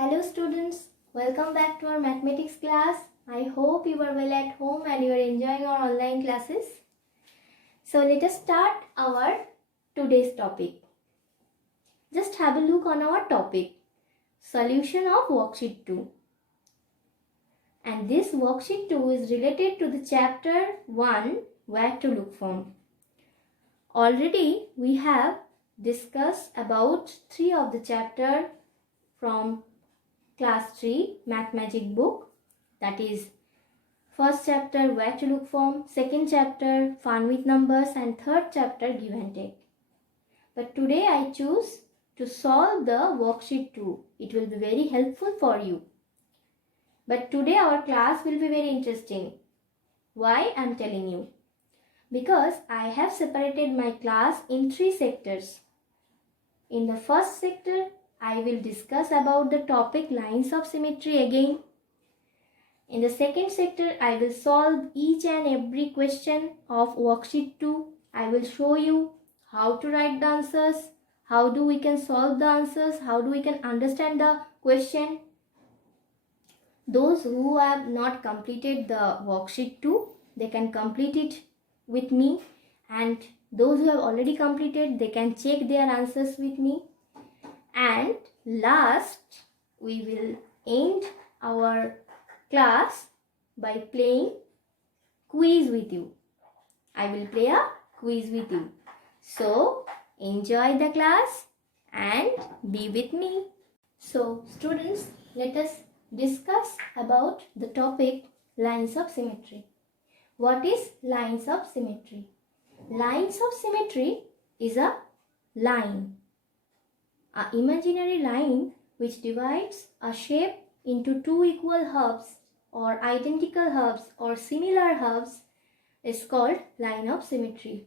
Hello students, welcome back to our mathematics class. I hope you are well at home and you are enjoying our online classes. So let us start our today's topic. Just have a look on our topic, solution of worksheet 2. And this worksheet 2 is related to the chapter 1, where to look from. Already we have discussed about 3 of the chapter from Class 3 Math Magic book, that is first chapter where to look from, second chapter fun with numbers, and third chapter give and take. But today I choose to solve the worksheet 2. It will be very helpful for you. But today our class will be very interesting. Why I am telling you? Because I have separated my class in 3 sectors. In the first sector, I will discuss about the topic lines of symmetry again. In the second sector, I will solve each and every question of worksheet 2. I will show you how to write the answers, how do we can solve the answers, how do we can understand the question. Those who have not completed the worksheet 2, they can complete it with me, and those who have already completed, they can check their answers with me. And last, we will end our class by playing quiz with you. I will play a quiz with you. So, enjoy the class and be with me. So, students, let us discuss about the topic lines of symmetry. What is lines of symmetry? Lines of symmetry is a line, an imaginary line which divides a shape into two equal halves or identical halves or similar halves is called line of symmetry.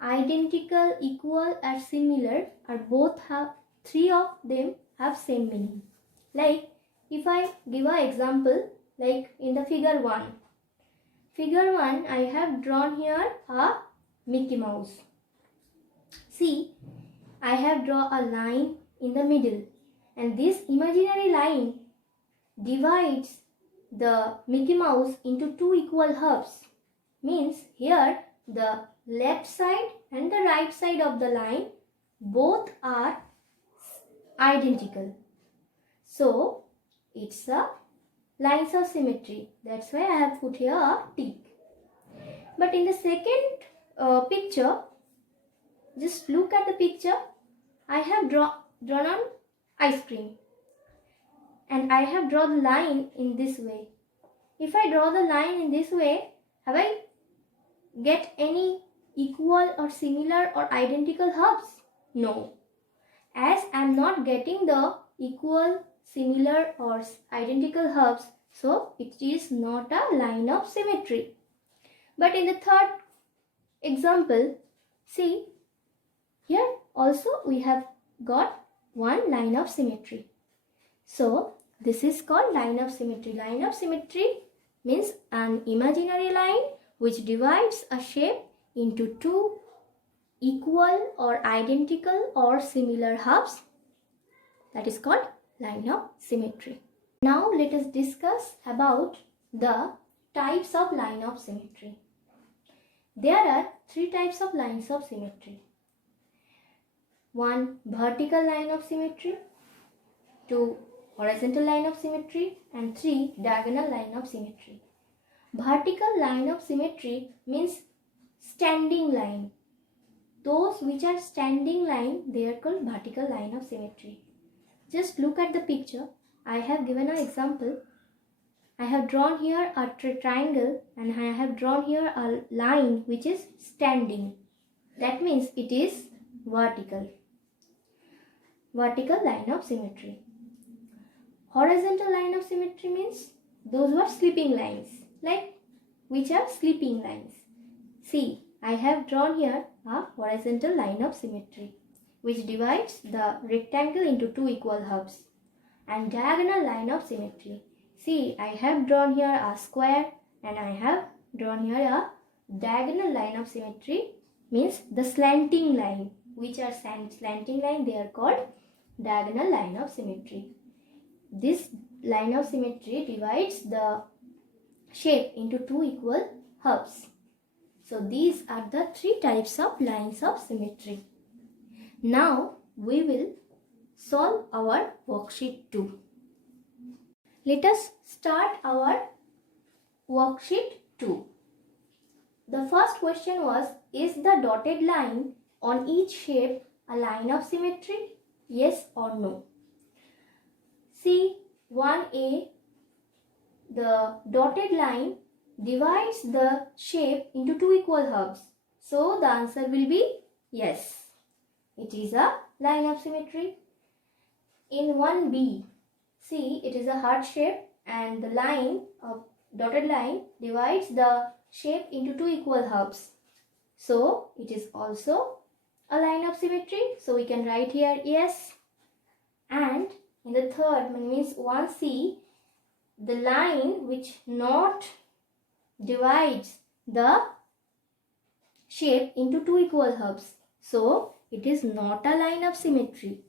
Identical, equal and similar are both have, 3 of them have same meaning. Like if I give an example, like in the figure 1. Figure 1, I have drawn here a Mickey Mouse. See, I have drawn a line in the middle, and this imaginary line divides the Mickey Mouse into 2 equal halves. Means here the left side and the right side of the line both are identical. So it's a lines of symmetry. That's why I have put here a tick. But in the second picture, just look at the picture. I have drawn on ice cream, and I have drawn the line in this way. If I draw the line in this way, have I get any equal or similar or identical halves? No. As I am not getting the equal, similar or identical halves, so it is not a line of symmetry. But in the third example, see, here also we have got one line of symmetry. So this is called line of symmetry. Line of symmetry means an imaginary line which divides a shape into 2 equal or identical or similar halves. That is called line of symmetry. Now let us discuss about the types of line of symmetry. There are 3 types of lines of symmetry. 1. Vertical line of symmetry, 2. Horizontal line of symmetry, and 3. Diagonal line of symmetry. Vertical line of symmetry means standing line. Those which are standing line, they are called vertical line of symmetry. Just look at the picture. I have given an example. I have drawn here a triangle, and I have drawn here a line which is standing. That means it is vertical. Vertical line of symmetry. Horizontal line of symmetry means those who are sleeping lines. Like which are sleeping lines. See, I have drawn here a horizontal line of symmetry which divides the rectangle into 2 equal halves. And diagonal line of symmetry. See, I have drawn here a square, and I have drawn here a diagonal line of symmetry means the slanting line. Which are slanting line, they are called diagonal line of symmetry. this line of symmetry divides the shape into two equal halves. So these are the three types of lines of symmetry. Now we will solve our worksheet 2. Let us start our worksheet 2. The first question was, is the dotted line on each shape a line of symmetry? Yes or no? See 1a, the dotted line divides the shape into two equal halves. So the answer will be yes. It is a line of symmetry. In 1b, see, it is a heart shape and the line of dotted line divides the shape into two equal halves. So it is also a line of symmetry. So we can write here yes. And in the third, means 1c, the line which not divides the shape into two equal halves. So it is not a line of symmetry.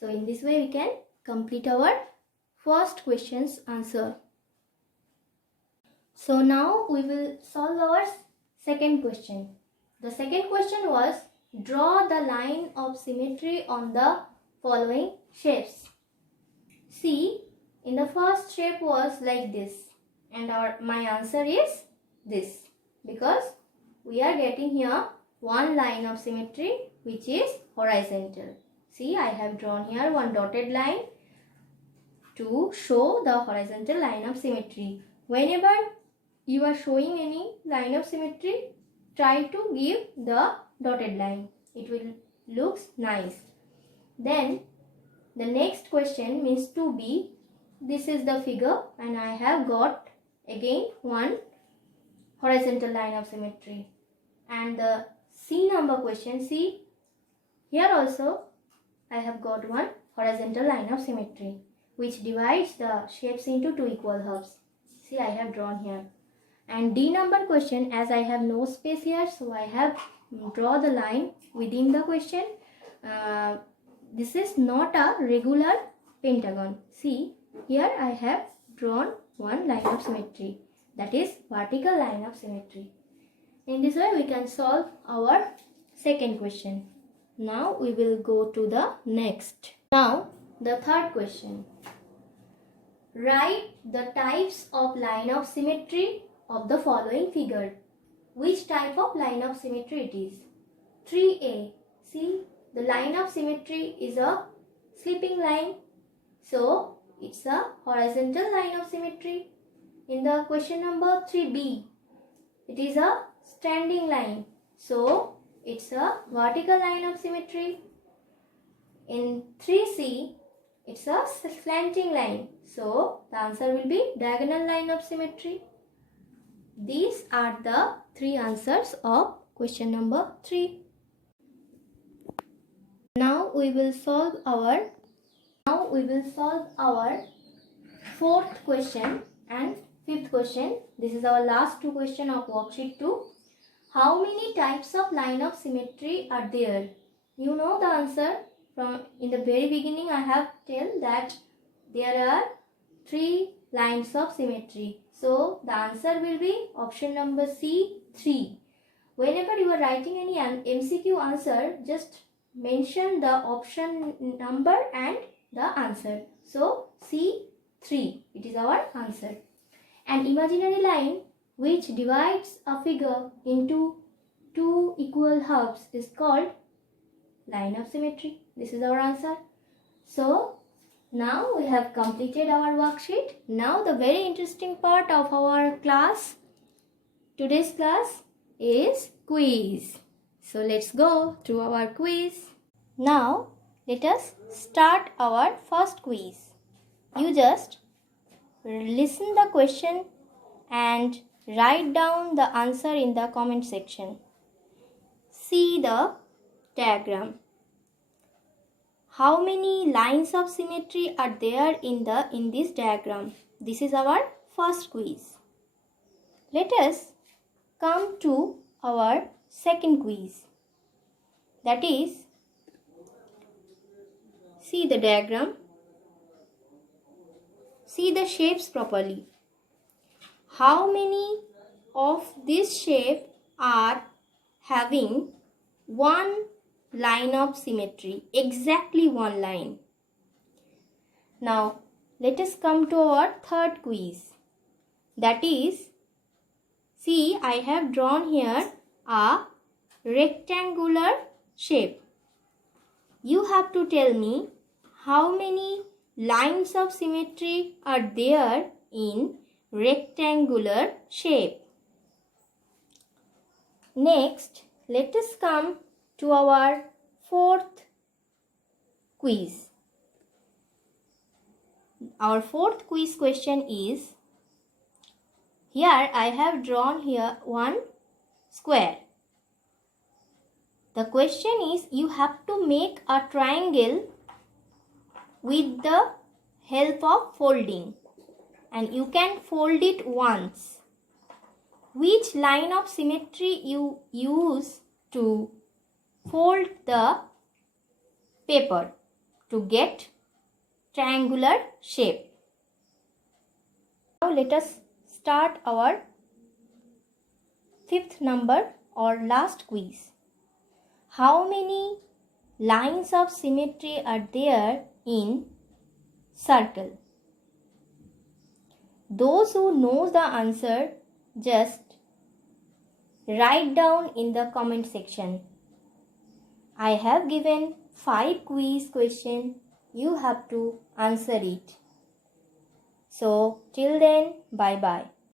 So in this way we can complete our first question's answer. So now we will solve our second question. The second question was, draw the line of symmetry on the following shapes. See, in the first shape was like this and my answer is this, because we are getting here one line of symmetry which is horizontal. See, I have drawn here one dotted line to show the horizontal line of symmetry. Whenever you are showing any line of symmetry, try to give the dotted line. It will look nice. Then the next question means 2b. This is the figure and I have got again one horizontal line of symmetry. And the C number question, see, here also I have got one horizontal line of symmetry which divides the shapes into two equal halves. See, I have drawn here. And D number question, as I have no space here, so I have draw the line within the question. This is not a regular pentagon. See, here I have drawn one line of symmetry, that is vertical line of symmetry. In this way we can solve our second question. Now we will go to the next. Now the third question. Write the types of line of symmetry of the following figure. Which type of line of symmetry it is? 3a. See, the line of symmetry is a sleeping line. So it's a horizontal line of symmetry. In the question number 3b, it is a standing line. So it's a vertical line of symmetry. In 3c, it's a slanting line. So the answer will be diagonal line of symmetry. These are the three answers of question number 3. Now we will solve our fourth question and fifth question. This is our last two questions of worksheet 2. How many types of line of symmetry are there? You know the answer. From in the very beginning I have told that there are 3 lines of symmetry. So the answer will be option number C, 3. Whenever you are writing any MCQ answer, just mention the option number and the answer. So C, 3. It is our answer. An imaginary line which divides a figure into two equal halves is called line of symmetry. This is our answer. So now we have completed our worksheet. Now the very interesting part of our class, today's class, is quiz. So let's go to our quiz. Now let us start our first quiz. You just listen the question and write down the answer in the comment section. See the diagram. How many lines of symmetry are there in this diagram? This is our first quiz. Let us come to our second quiz. That is, see the diagram. see the shapes properly. How many of these shapes are having one line of symmetry? Exactly one line. Now, let us come to our third quiz. That is, see, I have drawn here a rectangular shape. You have to tell me how many lines of symmetry are there in rectangular shape. Next, let us come to our fourth quiz. Our fourth quiz question is, here I have drawn here one square. The question is, you have to make a triangle with the help of folding, and you can fold it once. Which line of symmetry you use to fold the paper to get triangular shape? Now let us start our fifth number or last quiz. How many lines of symmetry are there in circle? Those who know the answer, just write down in the comment section. I have given 5 quiz questions. You have to answer it. So till then, bye bye.